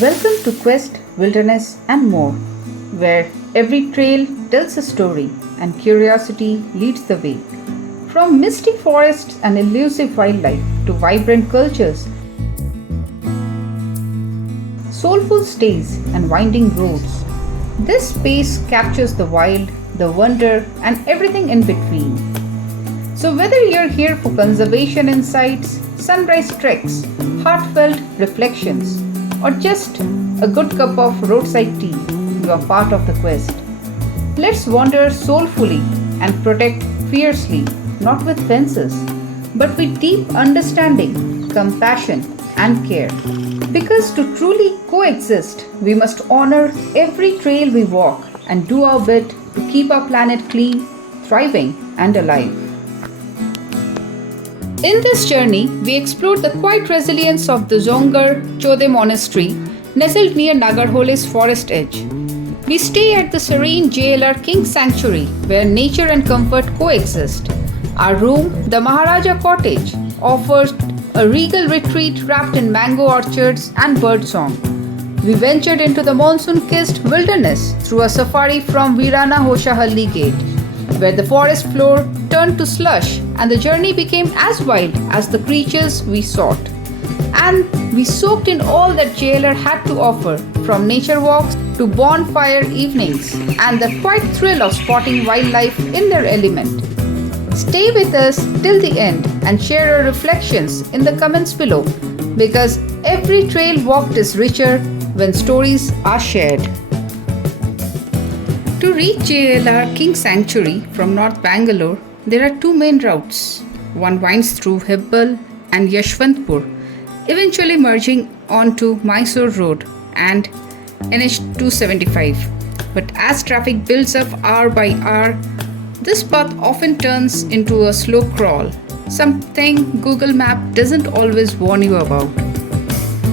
Welcome to Quest, Wilderness and More, where every trail tells a story and curiosity leads the way. From misty forests and elusive wildlife to vibrant cultures, soulful stays and winding roads, this space captures the wild, the wonder, and everything in between. So, whether you're here for conservation insights, sunrise treks, heartfelt reflections, or just a good cup of roadside tea, you are part of the quest. Let's wander soulfully and protect fiercely, not with fences, but with deep understanding, compassion, and care. Because to truly coexist, we must honor every trail we walk and do our bit to keep our planet clean, thriving, and alive. In this journey, we explored the quiet resilience of the Zongar Chode Monastery, nestled near Nagarhole's forest edge. We stay at the serene JLR Kings Sanctuary, where nature and comfort coexist. Our room, the Maharaja Cottage, offers a regal retreat wrapped in mango orchards and birdsong. We ventured into the monsoon-kissed wilderness through a safari from Virana Hoshahalli Gate, where the forest floor turned to slush and the journey became as wild as the creatures we sought. And we soaked in all that JLR had to offer, from nature walks to bonfire evenings and the quiet thrill of spotting wildlife in their element. Stay with us till the end and share your reflections in the comments below, because every trail walked is richer when stories are shared. To reach JLR Kings Sanctuary from North Bangalore, there are two main routes. One winds through Hebbal and Yashwantpur, eventually merging onto Mysore Road and NH 275. But as traffic builds up hour by hour, this path often turns into a slow crawl, something Google Map doesn't always warn you about.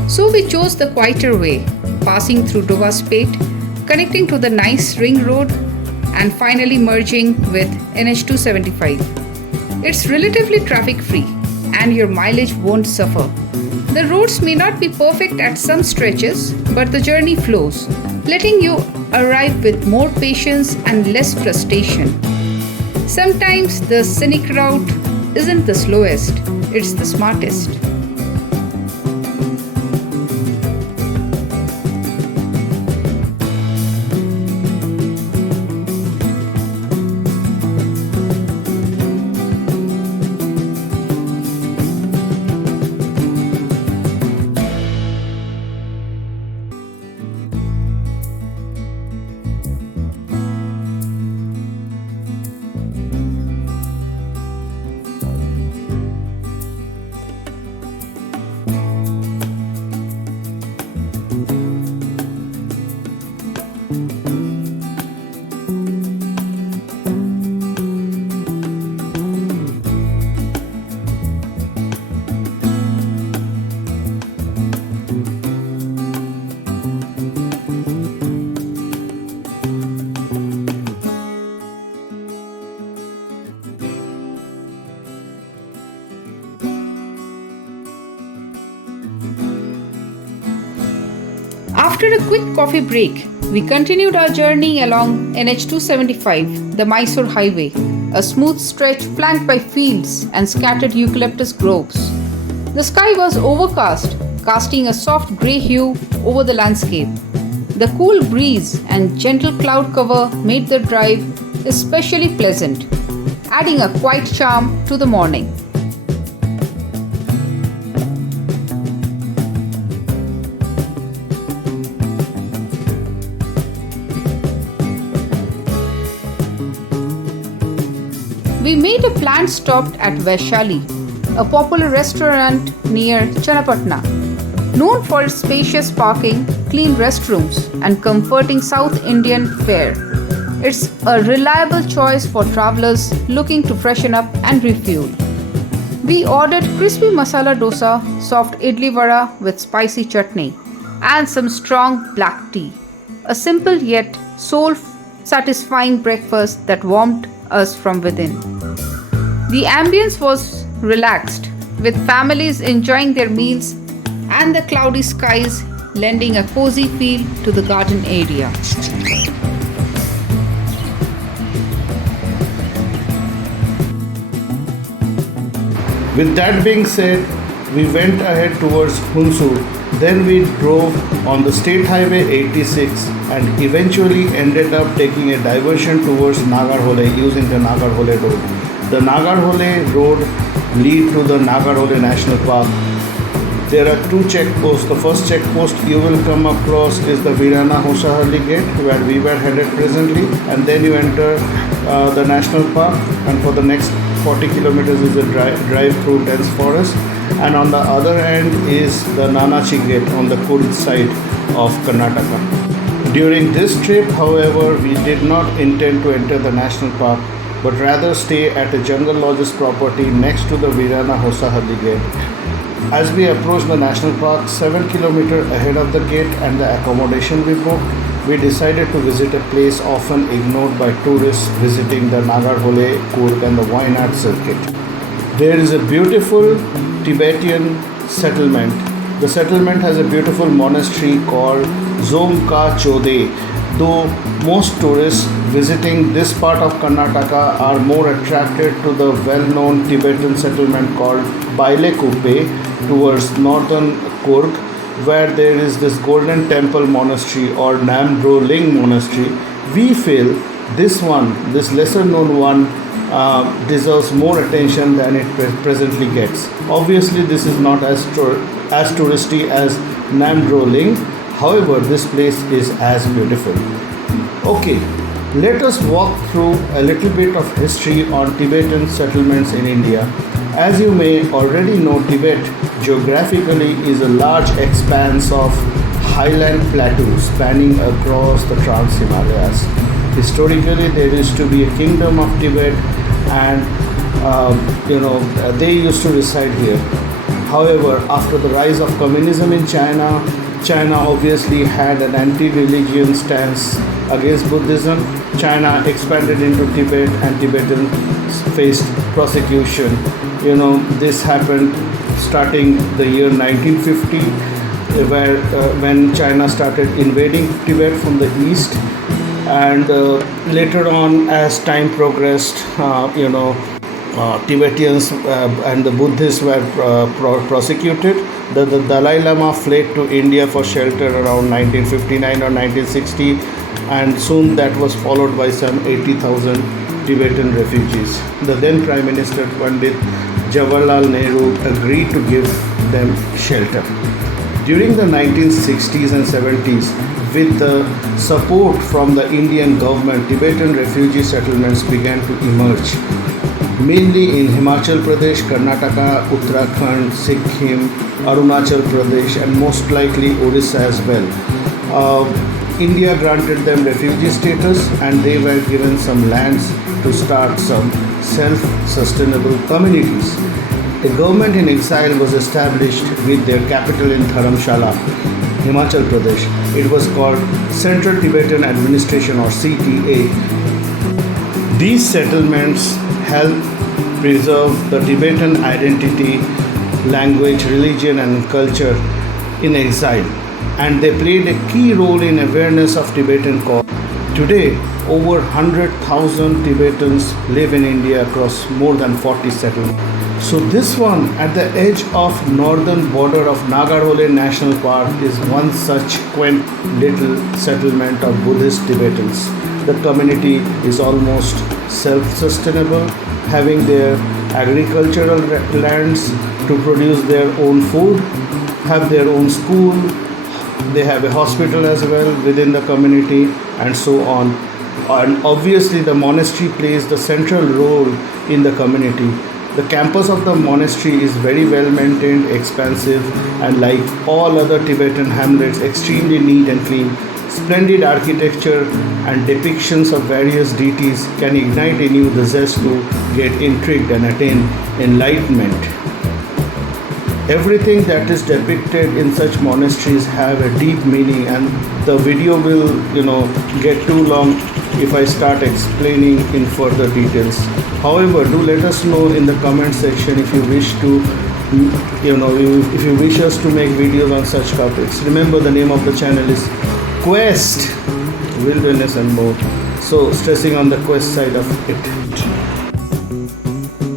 So we chose the quieter way, passing through Dovaspet, connecting to the nice ring road, and finally merging with NH 275. It's relatively traffic free and your mileage won't suffer. The roads may not be perfect at some stretches, but the journey flows, letting you arrive with more patience and less frustration. Sometimes the scenic route isn't the slowest, it's the smartest. After a quick coffee break, we continued our journey along NH 275, the Mysore Highway, a smooth stretch flanked by fields and scattered eucalyptus groves. The sky was overcast, casting a soft grey hue over the landscape. The cool breeze and gentle cloud cover made the drive especially pleasant, adding a quiet charm to the morning. We made a planned stop at Vaishali, a popular restaurant near Channapatna, known for its spacious parking, clean restrooms, and comforting South Indian fare. It's a reliable choice for travelers looking to freshen up and refuel. We ordered crispy masala dosa, soft idli vada with spicy chutney, and some strong black tea. A simple yet soul-satisfying breakfast that warmed us from within. The ambience was relaxed, with families enjoying their meals and the cloudy skies lending a cozy feel to the garden area. With that being said, we went ahead towards Hunsu. Then we drove on the State Highway 86 and eventually ended up taking a diversion towards Nagarhole using the Nagarhole road. The Nagarhole road lead to the Nagarhole National Park. There are two checkposts. The first checkpost you will come across is the Virana Hosahalli gate where we were headed presently, and then you enter the national park, and for the next 40 kilometers is a drive through dense forest, and on the other end is the Nanachi gate on the Kurd side of Karnataka. During this trip, however, we did not intend to enter the national park but rather stay at a jungle lodges property next to the Virana Hosahalli gate. As we approached the national park 7 kilometers ahead of the gate and the accommodation we booked, we decided to visit a place often ignored by tourists visiting the Nagarhole, Kurg and the Wayanad circuit. There is a beautiful Tibetan settlement. The settlement has a beautiful monastery called Zomka Chode. Though most tourists visiting this part of Karnataka are more attracted to the well-known Tibetan settlement called Bailekupe towards northern Kurg, where there is this golden temple monastery or Nagarhole Monastery, we feel this lesser known one, deserves more attention than it presently gets. Obviously, this is not as touristy as Nagarhole. However, this place is as beautiful. Okay, let us walk through a little bit of history on Tibetan settlements in India. As you may already know, Tibet geographically is a large expanse of highland plateau spanning across the Trans-Himalayas. Historically, there used to be a kingdom of Tibet, and they used to reside here. However, after the rise of communism in China obviously had an anti-religion stance against Buddhism. China expanded into Tibet and Tibetans faced persecution. This happened starting the year 1950, when China started invading Tibet from the east, and later on, as time progressed, Tibetans and the Buddhists were prosecuted. The Dalai Lama fled to India for shelter around 1959 or 1960, and soon that was followed by some 80,000 Tibetan refugees. The then Prime Minister Pandit Jawaharlal Nehru agreed to give them shelter. During the 1960s and 70s, with the support from the Indian government, Tibetan refugee settlements began to emerge, mainly in Himachal Pradesh, Karnataka, Uttarakhand, Sikkim, Arunachal Pradesh, and most likely Orissa as well. India granted them refugee status, and they were given some lands to start some self-sustainable communities. A government in exile was established with their capital in Dharamshala, Himachal Pradesh. It was called Central Tibetan Administration or CTA. These settlements help preserve the Tibetan identity, language, religion and culture in exile, and they played a key role in awareness of Tibetan cause. Today, over 100,000 Tibetans live in India across more than 40 settlements. So this one at the edge of northern border of Nagarhole National Park is one such quaint little settlement of Buddhist Tibetans. The community is almost self-sustainable, having their agricultural lands to produce their own food, have their own school, they have a hospital as well within the community, and so on. And obviously the monastery plays the central role in the community. The campus of the monastery is very well maintained, expansive, and like all other Tibetan hamlets, extremely neat and clean. Splendid architecture and depictions of various deities can ignite in you the zest to get intrigued and attain enlightenment. Everything that is depicted in such monasteries have a deep meaning, and the video will get too long if I start explaining in further details. However, do let us know in the comment section if you wish to if you wish us to make videos on such topics, remember the name of the channel is Quest, Wilderness and More. So stressing on the quest side of it.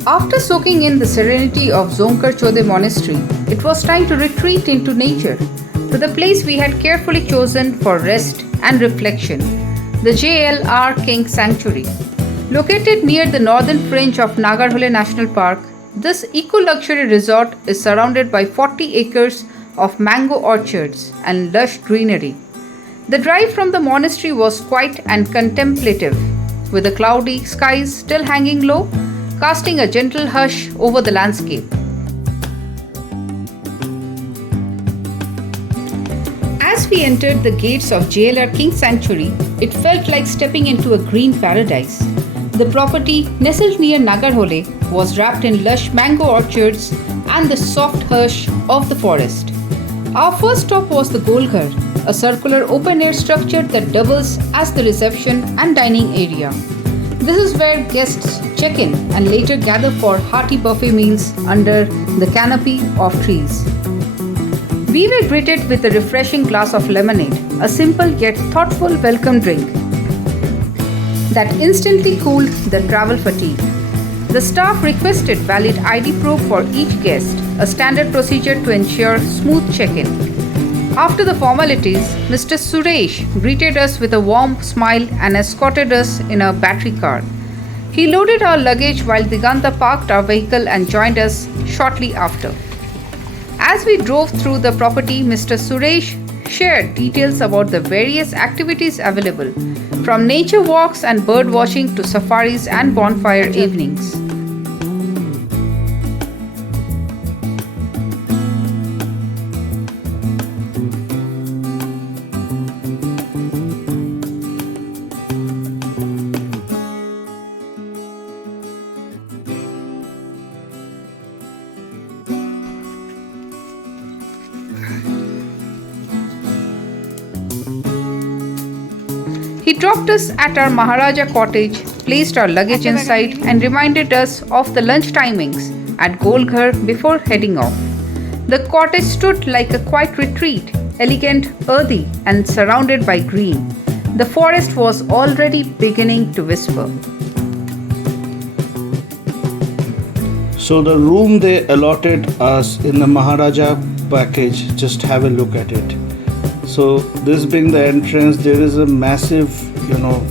After soaking in the serenity of Zonkar Chode Monastery, it was time to retreat into nature, to the place we had carefully chosen for rest and reflection, the JLR Kings Sanctuary. Located near the northern fringe of Nagarhole National Park, this eco-luxury resort is surrounded by 40 acres of mango orchards and lush greenery. The drive from the monastery was quiet and contemplative, with the cloudy skies still hanging low, casting a gentle hush over the landscape. As we entered the gates of JLR Kings Sanctuary, it felt like stepping into a green paradise. The property, nestled near Nagarhole, was wrapped in lush mango orchards and the soft hush of the forest. Our first stop was the Golghar, a circular open-air structure that doubles as the reception and dining area. This is where guests check in and later gather for hearty buffet meals under the canopy of trees. We were greeted with a refreshing glass of lemonade, a simple yet thoughtful welcome drink that instantly cooled the travel fatigue. The staff requested valid ID proof for each guest, a standard procedure to ensure smooth check-in. After the formalities, Mr. Suresh greeted us with a warm smile and escorted us in a battery car. He loaded our luggage while Diganta parked our vehicle and joined us shortly after. As we drove through the property, Mr. Suresh shared details about the various activities available, from nature walks and bird watching to safaris and bonfire evenings. He dropped us at our Maharaja Cottage, placed our luggage inside, and reminded us of the lunch timings at Golghar before heading off. The cottage stood like a quiet retreat, elegant, earthy, and surrounded by green. The forest was already beginning to whisper. So the room they allotted us in the Maharaja package, just have a look at it. So this being the entrance, there is a massive,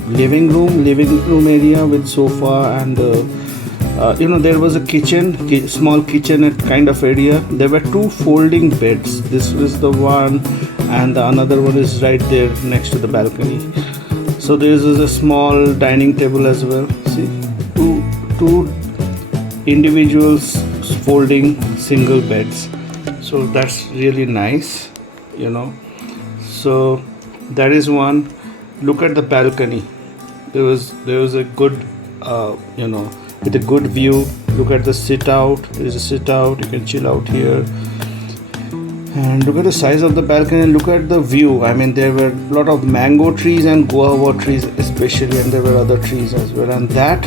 living room area with sofa and there was a small kitchenette kind of area. There were two folding beds. This was the one, and the another one is right there next to the balcony. So there is a small dining table as well. See, two individuals folding single beds. So that's really nice, So that is one. Look at the balcony. There was a good, with a good view. Look at the sit out. There is a sit out. You can chill out here. And look at the size of the balcony and look at the view. I mean, there were a lot of mango trees and guava trees especially, and there were other trees as well. And that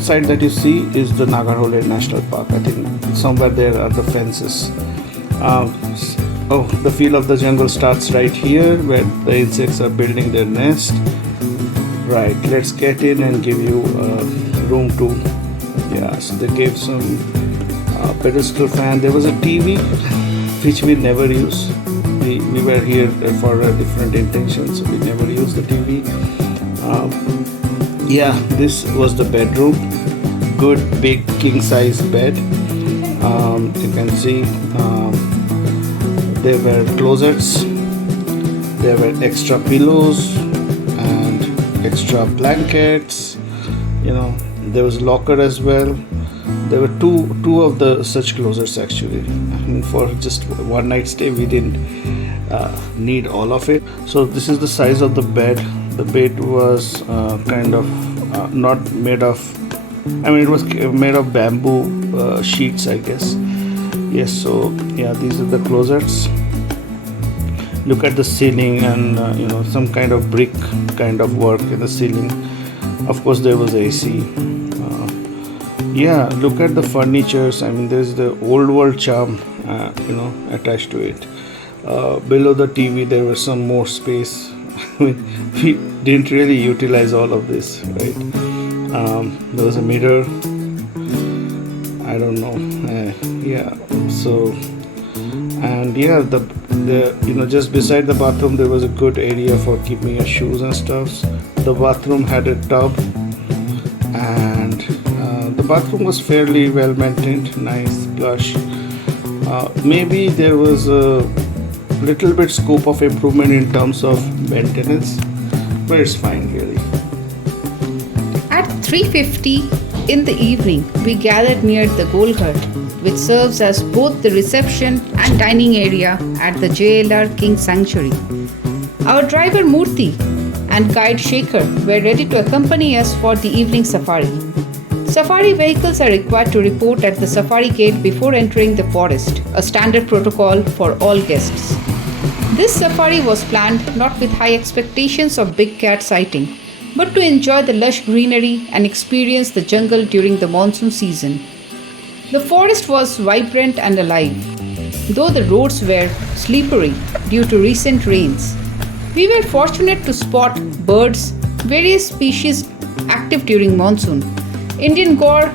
side that you see is the Nagarhole National Park. I think somewhere there are the fences. The feel of the jungle starts right here where the insects are building their nest. Right, let's get in and give you room tour. Yeah, so they gave some pedestal fan. There was a TV which we never use. We were here for a different intention, so we never used the TV. This was the bedroom. Good big king size bed. You can see there were closets, there were extra pillows and extra blankets. There was locker as well. There were two of the such closets actually. I mean, for just one night stay, we didn't need all of it. So this is the size of the bed. The bed was kind of not made of. I mean, it was made of bamboo sheets, I guess. Yes, so these are the closets. Look at the ceiling and some kind of brick kind of work in the ceiling. Of course, there was AC. Yeah, look at the furnitures. I mean, there's the old world charm, attached to it. Below the TV, there was some more space. I mean, we didn't really utilize all of this, right? There was a mirror. I don't know. Yeah. So, and yeah, the just beside the bathroom there was a good area for keeping your shoes and stuffs. The bathroom had a tub, and the bathroom was fairly well maintained, nice, plush. Maybe there was a little bit scope of improvement in terms of maintenance, but it's fine really. At 3:50 in the evening, we gathered near the Golghar, which serves as both the reception and dining area at the JLR Kings Sanctuary. Our driver Murthy and guide Shekhar were ready to accompany us for the evening safari. Safari vehicles are required to report at the safari gate before entering the forest, a standard protocol for all guests. This safari was planned not with high expectations of big cat sighting, but to enjoy the lush greenery and experience the jungle during the monsoon season. The forest was vibrant and alive, though the roads were slippery due to recent rains. We were fortunate to spot birds, various species active during monsoon. Indian gore,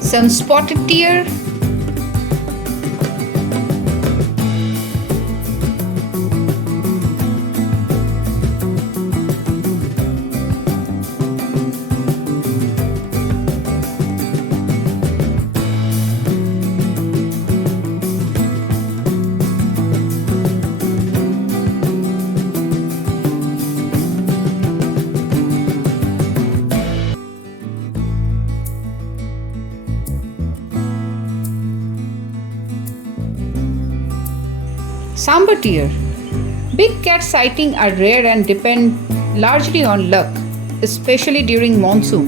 some spotted deer, sambar deer. Big cat sightings are rare and depend largely on luck, especially during monsoon.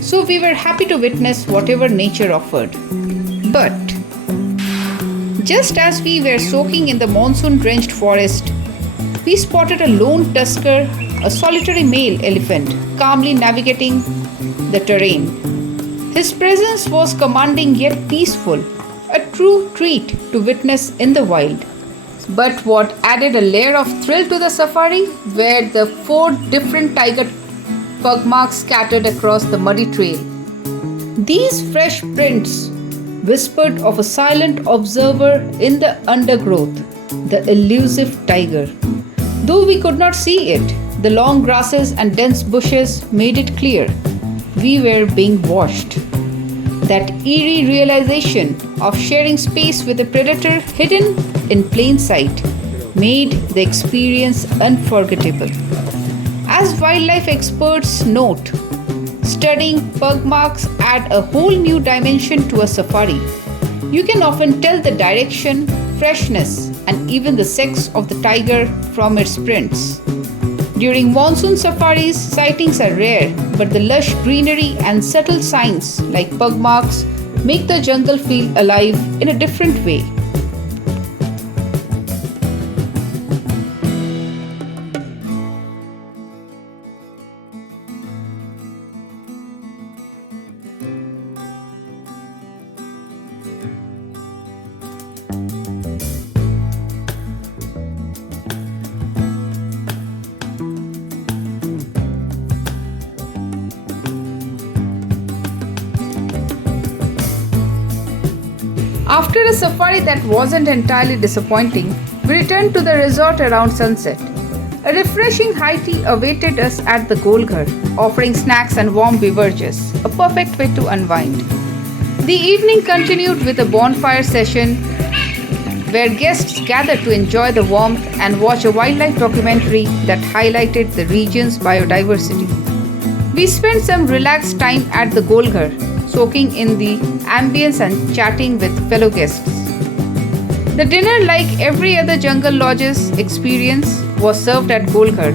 So we were happy to witness whatever nature offered. But just as we were soaking in the monsoon-drenched forest, we spotted a lone tusker, a solitary male elephant, calmly navigating the terrain. His presence was commanding yet peaceful, a true treat to witness in the wild. But what added a layer of thrill to the safari were the 4 different tiger pugmarks scattered across the muddy trail. These fresh prints whispered of a silent observer in the undergrowth, the elusive tiger. Though we could not see it, the long grasses and dense bushes made it clear we were being watched. That eerie realization of sharing space with a predator hidden in plain sight made the experience unforgettable. As wildlife experts note, studying pug marks add a whole new dimension to a safari. You can often tell the direction, freshness, and even the sex of the tiger from its prints. During monsoon safaris, sightings are rare, but the lush greenery and subtle signs like pug marks make the jungle feel alive in a different way. After a safari that wasn't entirely disappointing, we returned to the resort around sunset. A refreshing hearty awaited us at the Golghar, offering snacks and warm beverages, a perfect way to unwind. The evening continued with a bonfire session where guests gathered to enjoy the warmth and watch a wildlife documentary that highlighted the region's biodiversity. We spent some relaxed time at the Golghar, soaking in the ambience and chatting with fellow guests. The dinner, like every other jungle lodge's experience, was served at Golghar.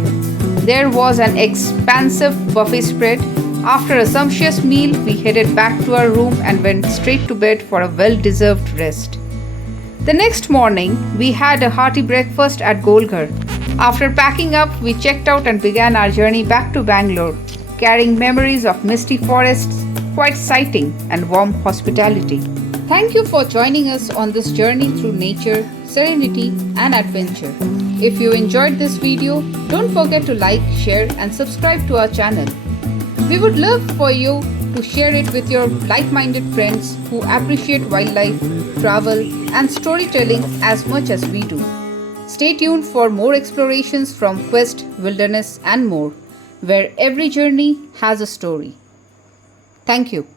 There was an expansive buffet spread. After a sumptuous meal, we headed back to our room and went straight to bed for a well-deserved rest. The next morning, we had a hearty breakfast at Golghar. After packing up, we checked out and began our journey back to Bangalore, carrying memories of misty forests, quiet sighting, and warm hospitality. Thank you for joining us on this journey through nature, serenity, and adventure. If you enjoyed this video, don't forget to like, share, and subscribe to our channel. We would love for you to share it with your like-minded friends who appreciate wildlife, travel, and storytelling as much as we do. Stay tuned for more explorations from Quest, Wilderness, and more, where every journey has a story. Thank you.